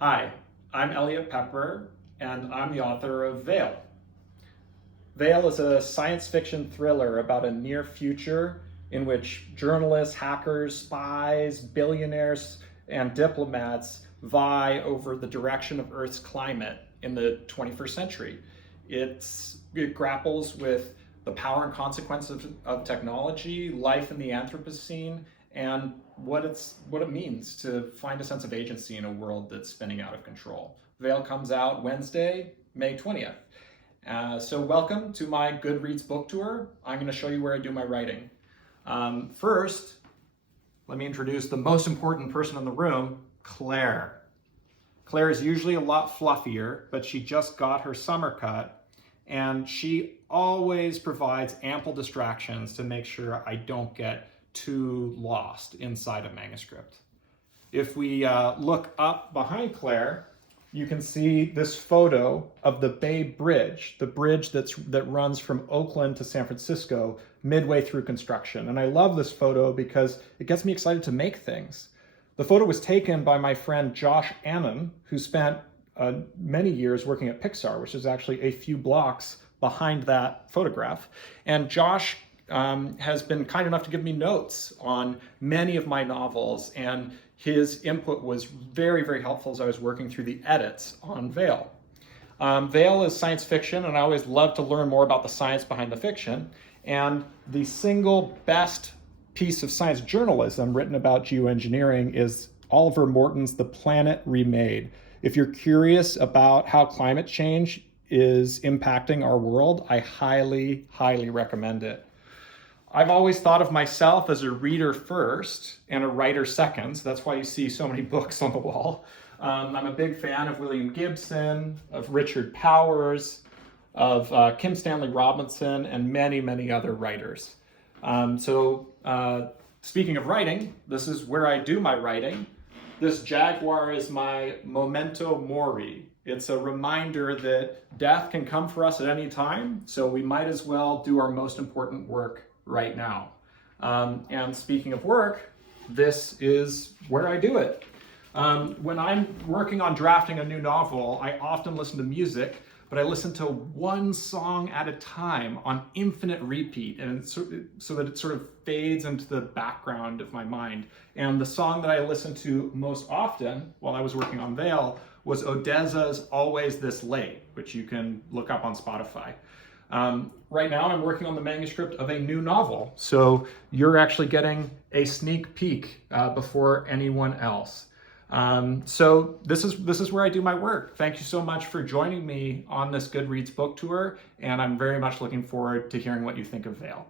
Hi, I'm Elliot Pepper, and I'm the author of Veil. Veil is a science fiction thriller about a near future in which journalists, hackers, spies, billionaires, and diplomats vie over the direction of Earth's climate in the 21st century. It grapples with the power and consequences of technology, life in the Anthropocene, and what it means to find a sense of agency in a world that's spinning out of control. Veil comes out Wednesday, May 20th. So welcome to my Goodreads book tour. I'm going to show you where I do my writing. First, let me introduce the most important person in the room, Claire. Claire is usually a lot fluffier, but she just got her summer cut, and she always provides ample distractions to make sure I don't get too lost inside a manuscript. If we look up behind Claire, you can see this photo of the Bay Bridge, the bridge that runs from Oakland to San Francisco midway through construction. And I love this photo because it gets me excited to make things. The photo was taken by my friend Josh Annan, who spent many years working at Pixar, which is actually a few blocks behind that photograph. And Josh has been kind enough to give me notes on many of my novels, and his input was very, very helpful as I was working through the edits on Veil. Veil is science fiction, and I always love to learn more about the science behind the fiction. And the single best piece of science journalism written about geoengineering is Oliver Morton's The Planet Remade. If you're curious about how climate change is impacting our world, I highly, highly recommend it. I've always thought of myself as a reader first and a writer second. So that's why you see so many books on the wall. I'm a big fan of William Gibson, of Richard Powers, of Kim Stanley Robinson, and many, many other writers. Speaking of writing, this is where I do my writing. This jaguar is my memento mori. It's a reminder that death can come for us at any time, so we might as well do our most important work right now. And speaking of work, this is where I do it. When I'm working on drafting a new novel, I often listen to music, but I listen to one song at a time on infinite repeat, and so that it sort of fades into the background of my mind. And the song that I listened to most often while I was working on Veil was Odessa's Always This Late, which you can look up on Spotify. Right now I'm working on the manuscript of a new novel, so you're actually getting a sneak peek before anyone else. So this is where I do my work. Thank you so much for joining me on this Goodreads book tour, and I'm very much looking forward to hearing what you think of Veil.